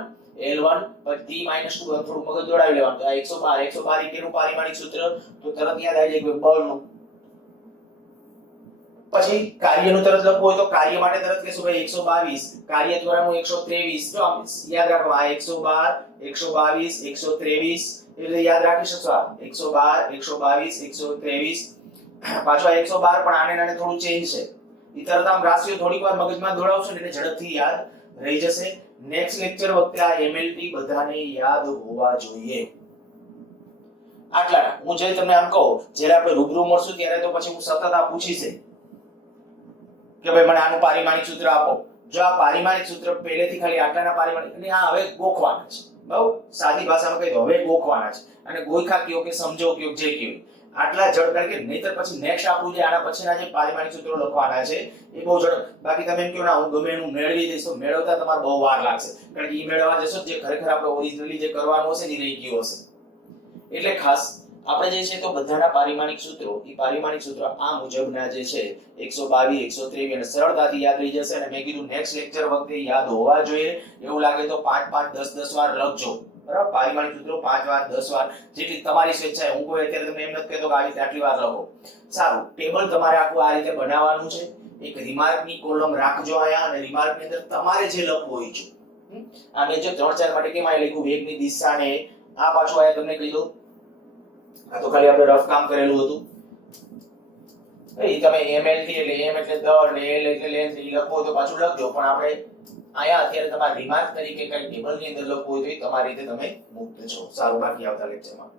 L1 પછી T-2 થોડું મગજ દોડાવી લેવાનું. આ 112 કેનું પારિમાણિક સૂત્ર? તો તરત યાદ આવી જાય કે બળનું. પછી કાર્યનું તરત લખવું હોય તો કાર્ય માટે તરત કહેશું ભાઈ 122, કાર્ય દ્વારાનું 123. જો આમ યાદ રાખો આ 112 122 123 એટલે યાદ રાખી શકશો. આ 112 122 123 પાછો આ 112 પણ આને નાને થોડું ચેન્જ છે. ઈ તરત આમ રાશિઓ થોડીક વાર મગજમાં દોડાવશો ને એટલે ઝડપથી યાદ રહી જશે. નેક્સ્ટ લેક્ચર વખતે આ MLT બધાને યાદ હોવા જોઈએ. આટલા હું જે તમને આમ કહું, જ્યારે આપણે રૂબરૂ મળશું ત્યારે તો પછી હું સતત આ પૂછીશ કે ભાઈ મને આનું પારિમાણિક સૂત્ર આપો. જો આ પારિમાણિક સૂત્ર પહેલેથી ખાલી આટલાના પારિમાણિક અને આ હવે ગોખવાના છે. બહુ સાદી ભાષામાં કહી દો, હવે ગોખવાના છે. અને ગોખા કયો કે સમજો કયો જે કયો આટલા ઝડપ, કારણ કે નહીતર પછી નેક્સ્ટ આપણું જે આના પછીના જે પારિમાણિક સૂત્રો લખવાના છે એ બહુ ઝડપ. બાકી તમે એમ કહો ના હું ગમે એનું મેળવી દઈશ તો મેળવતા તમારે બહુ વાર લાગશે, કારણ કે ઈ મેળવવા જશો જે ખરેખર આપણે ઓરિજિનલી જે કરવાનું હશે ને રહી ગયું હશે. એટલે ખાસ આપણે જે છે તો બધાના પારિમાણિક સૂત્રો, ઈ પારિમાણિક સૂત્રો આ મુજબના જે છે 122 123 અને સરળતાથી યાદ રહી જશે. અને મેં કીધું નેક્સ્ટ લેક્ચર વખતે યાદ હોવા જોઈએ. એવું લાગે તો 5 5 10 10 વાર લખજો, બરાબર. પારિમાણિક સૂત્રો 5 વાર 10 વાર જેટલી તમારી સ્વેચ્છાએ. હું કોઈ અત્યારે તમને એમ નથી કહેતો કે આવી રીતે આટલી વાર લખો. સારું, ટેબલ તમારે આખું આ રીતે બનાવવાનું છે. એક રિમાર્કની કોલમ રાખજો અહીંયા, અને રિમાર્કની અંદર તમારે જે લખવું હોય છે આ મેં જો 3 4 માટે કેમ આ લખ્યું વેગની દિશા ને આ પાછું આયા તમને કહી દઉં. આ તો ખાલી આપણે રફ કામ કરેલું હતું. એ તમે MLT એટલે M એટલે દળ ને L એટલે લેન્થ એ લખો તો પાછું લખજો. પણ આપણે આયા અત્યારે તમારા રિમાર્ક તરીકે કઈ ટેબલની અંદર લખવું હોય તો તમારી રીતે તમે મુક્ત છો. સારું, બાકી આવતા લેક્ચરમાં